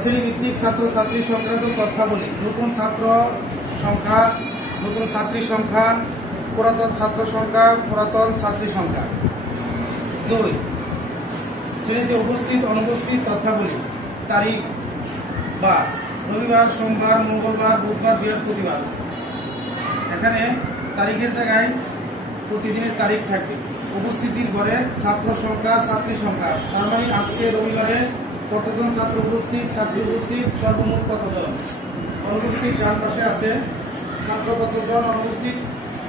শ্রেণীভিত্তিক ছাত্রছাত্রী সংক্রান্ত তথ্যাবলী। নতুন ছাত্র সংখ্যা, নতুন ছাত্রী সংখ্যা, পুরাতন ছাত্র সংখ্যা, পুরাতন ছাত্রী সংখ্যা। 2 শ্রেণীতে উপস্থিত অনুপস্থিত তথ্যাবলী। তারিখ বা রবিবার, সোমবার, মঙ্গলবার, বুধবার, বৃহস্পতিবার। এখানে তারিখের জায়গায় প্রতিদিনের তারিখ থাকবে। উপস্থিতির ঘরে ছাত্র সংখ্যা, ছাত্রী সংখ্যা। তার মানে আজকে রবিবারে কতজন ছাত্র উপস্থিত, ছাত্রী উপস্থিত, সর্বমোট কতজন। অনুপস্থিত ডান পাশে আছে ছাত্র কতজন অনুপস্থিত,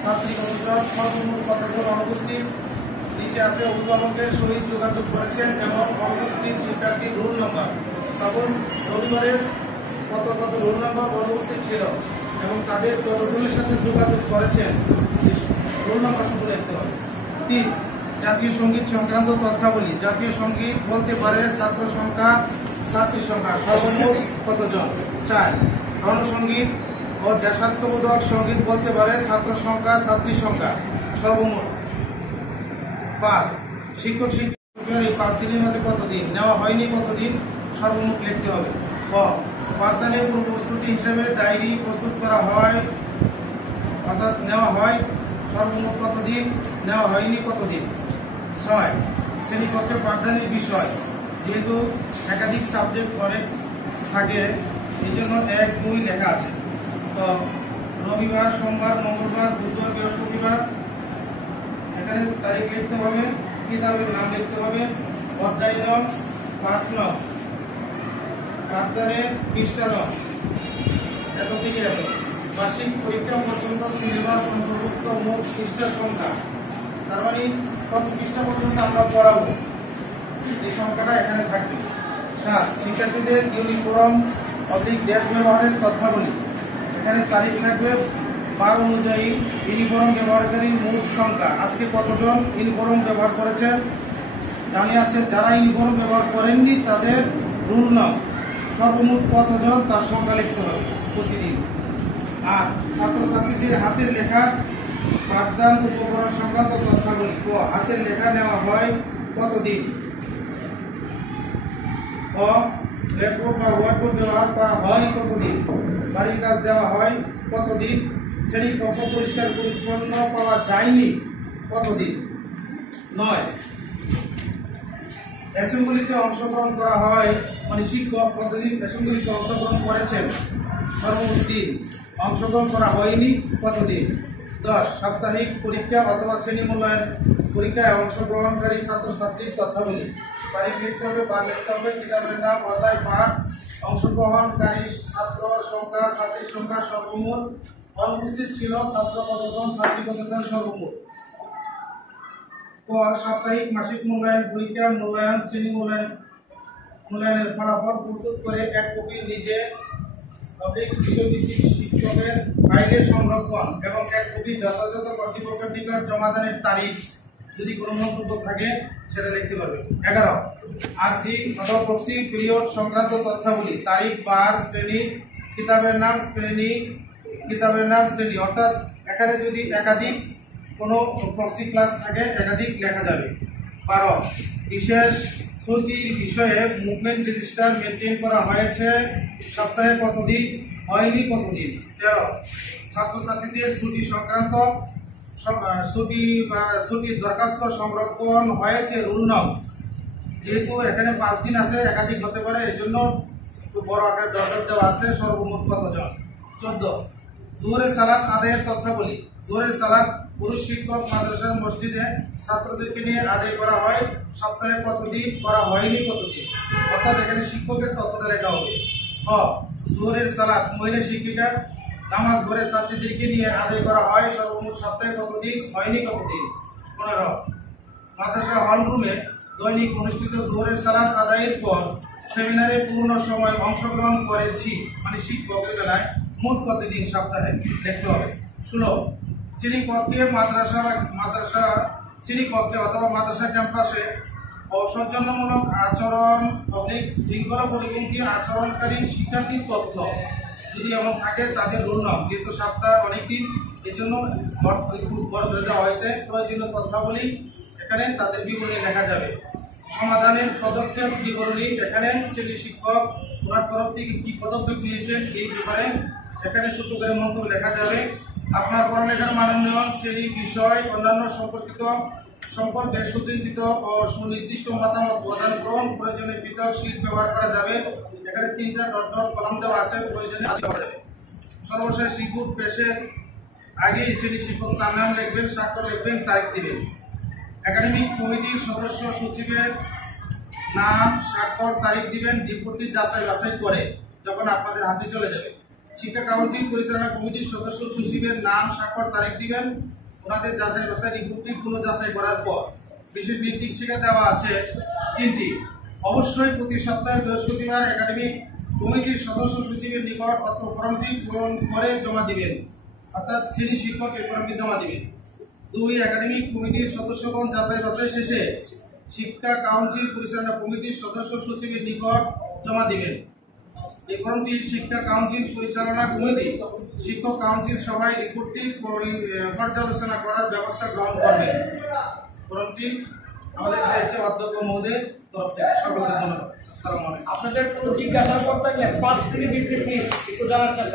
ছাত্রী কতজন, সর্বমোট কতজন অনুপস্থিত। নিচে আছে অভিভাবকের সহিত যোগাযোগ করেছেন এবং অনুপস্থিত শিক্ষার্থীর রোল নম্বর। তখন রবিবারের কত কত রোল নম্বর অনুপস্থিত ছিল এবং তাদের কতজনের সাথে যোগাযোগ করেছেন রোল নম্বর শুধু লিখতে হবে। 3 জাতীয় সঙ্গীত সংক্রান্ত তথ্যাবলী। জাতীয় সঙ্গীত বলতে পারে ছাত্র সংখ্যা, ছাত্রী সংখ্যা, সর্বমোট কতজন। 4 রণসঙ্গীত ও দেশাত্মবোধক সঙ্গীত বলতে পারে ছাত্র সংখ্যা, ছাত্রী সংখ্যা, সর্বমোট। 5 শিক্ষক শিক্ষিকার এই 5 দিনের মধ্যে কতদিন নেওয়া হয়নি, কতদিন, সর্বমোট লিখতে হবে। পাঠদানের পূর্ব প্রস্তুতি হিসেবে ডায়েরি প্রস্তুত করা হয়, অর্থাৎ নেওয়া হয়, সর্বমোট কতদিন, নেওয়া হয়নি কতদিন। 6 শ্রেণীকক্ষে পাঠদানের বিষয়। যেহেতু একাধিক সাবজেক্ট অনেক থাকে এই জন্য 1, 2 লেখা আছে। তো রবিবার, সোমবার, মঙ্গলবার, বুধবার, বৃহস্পতিবার। এখানে তারিখ লিখতে হবে, কিতাবের নাম লিখতে হবে, অধ্যায় নং, পাঠ নং, পাঠদানের পৃষ্ঠা নং, এত থেকে এত। বার্ষিক পরীক্ষা পর্যন্ত সিলেবাস অন্তর্ভুক্ত মোট পৃষ্ঠার সংখ্যা। তার মানে কত পৃষ্ঠা পর্যন্ত আমরা পড়াবো এই সংখ্যাটা এখানে থাকবে। 7 শিক্ষার্থীদের ইউনিফর্ম ড্রেস ব্যবহারের তথ্যাবলী। এখানে তারিখ থাকবে, 12 অনুযায়ী ইউনিফর্ম ব্যবহারকারীর মোট সংখ্যা। আজকে কতজন ইউনিফর্ম ব্যবহার করেছেন জানা আছে। যারা ইউনিফর্ম ব্যবহার করেননি তাদের রুল নং, সর্বমোট কতজন তার সংখ্যা লিখতে হবে প্রতিদিন। আর ছাত্রছাত্রীদের হাতের লেখা পাঠদান উপকরণ সংক্রান্ত তথ্যাবলী। হাতের লেখা নেওয়া হয় কতদিন। ব্ল্যাকবোর্ড বা হোয়াইটবোর্ড ব্যবহার করা হয় কতদিন। বাড়ির কাজ দেওয়া হয় কতদিন। শ্রেণীর কক্ষ পরিষ্কার পরিচ্ছন্ন পাওয়া যায়নি কতদিন। 9 অ্যাসেম্বলিতে অংশগ্রহণ করা হয়, মানে শিক্ষক কতদিন অ্যাসেম্বলিতে অংশগ্রহণ করেছেন, সর্বমোট 3। অংশগ্রহণ করা হয়নি কতদিন। 10 সাপ্তাহিক পরীক্ষা অথবা শ্রেণী মূল্যায়ন পরীক্ষায় অংশগ্রহণকারী ছাত্রছাত্রীর তথ্যাবলী। তারিখ লিখতে হবে, বার লিখতে হবে, কিতাবের নাম, অধ্যায়, পাঠ, অংশগ্রহণকারী ছাত্র সংখ্যা, ছাত্রী সংখ্যা, সর্বমোট। অনুপস্থিত ছিল ছাত্র কতজন, ছাত্রী কতজন, সর্বমোট। সাপ্তাহিক মাসিক মূল্যায়ন পরীক্ষা মূল্যায়ন শ্রেণী মূল্যায়নের ফলাফল প্রস্তুত করে 1 কপি নিজে বিষয়ভিত্তিক শিক্ষকের ফাইলে সংরক্ষণ এবং 1 কপি যথাযথ কর্তৃপক্ষের নিকট জমাদানের তারিখ। যদি কোনো মন্তব্য থাকে সেটা লিখতে পারবে। 11 আর্জি অথবা প্রক্সি পিরিয়ড সংক্রান্ত তথ্যাবলী। তারিখ, বার, শ্রেণী, কিতাবের নাম, শ্রেণী, অর্থাৎ এখানে যদি একাধিক কোনো প্রক্সি ক্লাস থাকে একাধিক লেখা যাবে। 12 বিশেষ ছুটির বিষয়ে মুভমেন্ট রেজিস্টার মেনটেন করা হয়েছে, সপ্তাহে কতদিন, হয়নি কতদিন। 13 ছাত্রছাত্রীদের ছুটি সংক্রান্ত ছুটির দরখাস্ত সংরক্ষণ হয়েছে, রুল নং। যেহেতু এখানে 5 দিন আছে, একাধিক হতে পারে, এই জন্য একটু বড় আকার দরকার দেওয়া আছে, সর্বমোট কতজন। 14 জোহরের সালাত আদায়ের তথ্যাবলী। জোহরের সালাত পুরুষ শিক্ষক মাদ্রাসার মসজিদে ছাত্রদেরকে নিয়ে আদায় করা হয়, সপ্তাহে কতদিন, করা হয়নি কতদিন। অর্থাৎ এখানে শিক্ষকের তথ্যটা লেখা হবে। জোহরের সালাত মহিলা শিক্ষিকা নামাজ ঘরে ছাত্রীদেরকে নিয়ে আদায় করা হয়, সর্বমোট সপ্তাহে কতদিন, হয়নি কতদিন। 15 মাদ্রাসা হলরুমে দৈনিক অনুষ্ঠিত জোহরের সালাত আদায়ের পর সেমিনারে পূর্ণ সময় অংশগ্রহণ করেছি, মানে শিক্ষকের বেলায় মোট কতদিন সপ্তাহে লিখতে হবে। 16 শ্রেণীকক্ষে শ্রেণীকক্ষে অথবা মাদ্রাসা ক্যাম্পাসে অসৌজন্যমূলক আচরণ শৃঙ্খলা পরিপন্থী আচরণকারী শিক্ষার্থীর তথ্য। যদি এমন থাকে তাদের রোল নং। যেহেতু সপ্তাহ অনেকদিন, এই জন্য বড় করে দেওয়া হয়েছে। প্রয়োজনীয় তথ্যাবলী এখানে তাদের বিবরণী লেখা যাবে। সমাধানের পদক্ষেপ বিবরণী। এখানে শ্রেণী শিক্ষক ওনার তরফ থেকে কি পদক্ষেপ নিয়েছেন এই ব্যাপারে এখানে ছোট করে মন্তব্য লেখা যাবে। আপনার পড়ালেখার মাননীয় শ্রেণী বিষয় অন্যান্য সম্পর্কে সুচিন্তিত ও সুনির্দিষ্ট মতামত প্রদান করুন। প্রয়োজনে পৃথক শীট ব্যবহার করা যাবে। এখানে 3টা ডট ডট কলাম দেওয়া আছে, প্রয়োজনে দেওয়া যাবে। সর্বশেষ রিপোর্ট পেশের আগে শ্রেণী শিক্ষক তার নাম লিখবেন, স্বাক্ষর লিখবেন, তারিখ দিবেন। একাডেমিক কমিটির সদস্য সচিবের নাম, স্বাক্ষর, তারিখ দিবেন। রিপোর্টটি যাচাই বাছাই করে যখন আপনাদের হাতে চলে যাবে। শিক্ষা কাউন্সিল পরিচালনা কমিটির সদস্য সচিবের নাম, স্বাক্ষর, তারিখ দিবেন। ওনাদের যাচাই বাছাই রিপোর্টটি পুনঃ যাচাই করার পর বিশেষ নির্দেশিকা দেওয়া আছে 3টি। অবশ্যই প্রতি সপ্তাহে বৃহস্পতিবার একাডেমিক কমিটির সদস্য সচিবের নিকট অত্র ফর্মটি পূরণ করে জমা দিবেন, অর্থাৎ শ্রেণী শিক্ষক এই ফর্মটি জমা দিবেন। 2 একাডেমিক কমিটির সদস্যগণ যাচাই বাছাই শেষে শিক্ষা কাউন্সিল পরিচালনা কমিটির সদস্য সচিবের নিকট জমা দিবেন। এই ফর্মটি শিক্ষা কাউন্সিল পরিচালনা কমিটি শিক্ষক কাউন্সিল সভায় রিপোর্টটি পর্যালোচনা করার ব্যবস্থা গ্রহণ করবে। ফর্মটি আমাদের চেয়েছে অধ্যক্ষ মহোদয়ের তরফ থেকে। সকলকে ধন্যবাদ। আসসালামু আলাইকুম। আপনাদের কোনো জিজ্ঞাসা করতে গেলে 5 মিনিট প্লিজ একটু জানার চেষ্টা